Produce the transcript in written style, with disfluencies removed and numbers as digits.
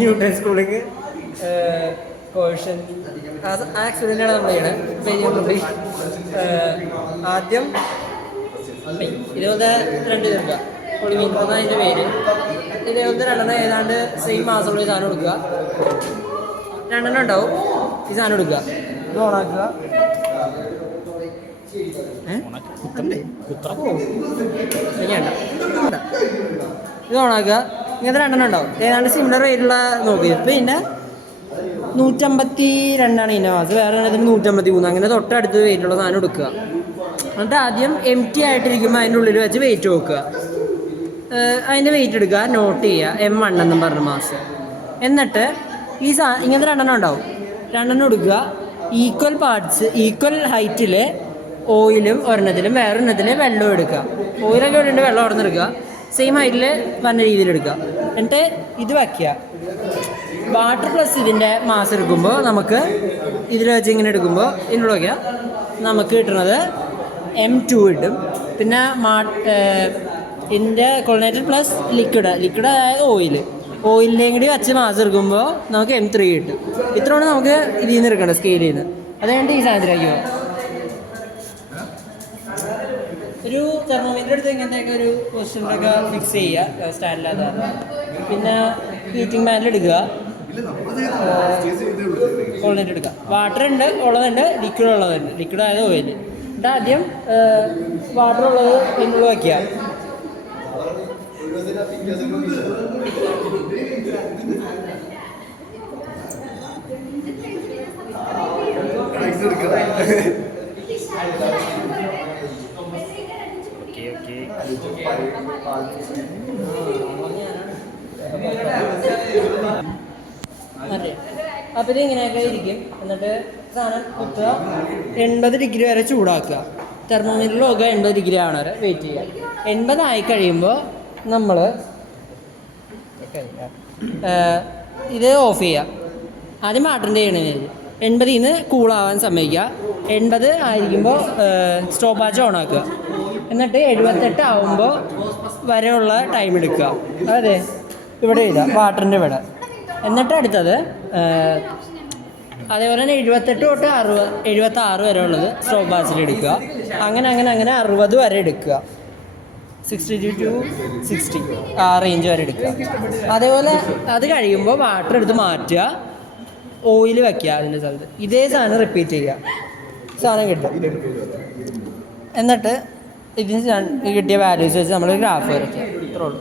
Newton schooling caution ആ എക്സ്പെരിമെൻ്റാണ് നമ്മൾ ചെയ്യണത്. ആദ്യം 22 രൂപ പൊളിമീൻ അതിൻ്റെ പേര്. 22 ഏതാണ്ട് സെയിം മാസമുള്ള സാധനം കൊടുക്കുക. 2 ഉണ്ടാവും. ഈ സാധനം എടുക്കുക, ഇത് ഓണാക്കുക. ഇത് ഓണാക്കുക. ഇങ്ങനത്തെ 2 ഉണ്ടാവും. ഏതാണ്ട് സിമിലർ റേറ്റുള്ള നോക്കി. പിന്നെ 152 ഇതിൻ്റെ മാസം, വേറെ 153. അങ്ങനെ തൊട്ടടുത്ത് വെയിറ്റുള്ള സാധനം എടുക്കുക. എന്നിട്ട് ആദ്യം എംറ്റി ആയിട്ടിരിക്കുമ്പോൾ അതിൻ്റെ ഉള്ളിൽ വെച്ച് വെയിറ്റ് നോക്കുക. അതിൻ്റെ വെയിറ്റ് എടുക്കുക, നോട്ട് ചെയ്യുക, M1 എന്നും പറഞ്ഞ മാസം. എന്നിട്ട് ഈ ഇങ്ങനത്തെ 2 ഉണ്ടാവും. 2 എടുക്കുക. ഈക്വൽ പാർട്സ്, ഈക്വൽ ഹൈറ്റിൽ ഓയിലും ഒരെണ്ണത്തിലും വേറൊരെണ്ണത്തിൽ വെള്ളവും എടുക്കുക. ഓയിലൊക്കെ ഇടുന്നുണ്ട്, വെള്ളം ഓർന്നെടുക്കുക. സെയിം ഹൈറ്റിൽ പറഞ്ഞ രീതിയിൽ എടുക്കുക. എന്നിട്ട് ഇത് വയ്ക്കുക. വാട്ടർ പ്ലസ് ഇതിൻ്റെ മാസം എടുക്കുമ്പോൾ നമുക്ക് ഇതിൽ വെച്ച് ഇങ്ങനെ എടുക്കുമ്പോൾ ഇതിനോട് വയ്ക്കുക. നമുക്ക് കിട്ടുന്നത് M2 കിട്ടും. പിന്നെ ഇതിൻ്റെ കൊളനേറ്റഡ് പ്ലസ് ലിക്വിഡ് അതായത് ഓയിലിൻ്റെയും കൂടി വെച്ച് മാസം എടുക്കുമ്പോൾ നമുക്ക് M3 കിട്ടും. ഇത്രയാണ് നമുക്ക് ഇതിൽ നിന്ന് എടുക്കേണ്ടത്, സ്കെയിൽ ചെയ്യുന്നത്. അത് കഴിഞ്ഞിട്ട് ഈ സാധനത്തിലാക്കിയോ ഒരു തെർമോമീറ്റർ എടുത്ത് ഇങ്ങനത്തെയൊക്കെ ഒരു പൊസിഷനിലൊക്കെ ഫിക്സ് ചെയ്യുക സ്റ്റാൻഡില്ലാതെ. പിന്നെ ഹീറ്റിംഗ് പാനൽ എടുക്കുക, കോൾനേറ്റ് എടുക്കുക. വാട്ടർ ഉണ്ട്, ഉള്ളതുണ്ട്, ലിക്വിഡ് ഉള്ളതുണ്ട്. ലിക്വിഡ് ആയത് ഓയിൽ. എന്നിട്ട് ആദ്യം വാട്ടർ ഉള്ളത് ഇതിനുള്ളിൽ വയ്ക്കുക. അപ്പം ഇത് ഇങ്ങനെയൊക്കെ ഇരിക്കും. എന്നിട്ട് സാധനം കുത്തുക, 80 ഡിഗ്രി വരെ ചൂടാക്കുക. തെർമോമീറ്ററിലൊക്കെ 80 ഡിഗ്രി ആണ് വരെ വെയിറ്റ് ചെയ്യുക. 80 ആയി കഴിയുമ്പോൾ നമ്മൾ ഇത് ഓഫ് ചെയ്യുക. ആദ്യം വാട്ടറിൻ്റെ ചെയ്യണത് 80 നിന്ന് കൂളാവാൻ സമ്മതിക്കുക. 80 ആയിരിക്കുമ്പോൾ സ്റ്റോപ്പ് വാച്ച് ഓൺ ആക്കുക. എന്നിട്ട് 78 ആവുമ്പോൾ വരെയുള്ള ടൈം എടുക്കുക. അതെ, ഇവിടെ എഴുതാം, വാട്ടറിൻ്റെ ഇവിടെ. എന്നിട്ട് അടുത്തത് അതേപോലെ തന്നെ 78 തൊട്ട് 76 വരെ ഉള്ളത് സ്റ്റോപ്പ് വാച്ചിൽ എടുക്കുക. അങ്ങനെ 60 വരെ എടുക്കുക. 60 to 60 ആ റേഞ്ച് വരെ എടുക്കുക. അതേപോലെ അത് കഴിയുമ്പോൾ വാട്ടർ എടുത്ത് മാറ്റുക, ഓയിൽ വയ്ക്കുക അതിൻ്റെ സ്ഥലത്ത്. ഇതേ സാധനം റിപ്പീറ്റ് ചെയ്യുക. സാധനം കിട്ടും. എന്നിട്ട് ഇതിന് കിട്ടിയ വാല്യൂസ് വെച്ച് നമ്മൾ ഗ്രാഫ് വരയ്ക്കുക. ഇത്രേ ഉള്ളൂ.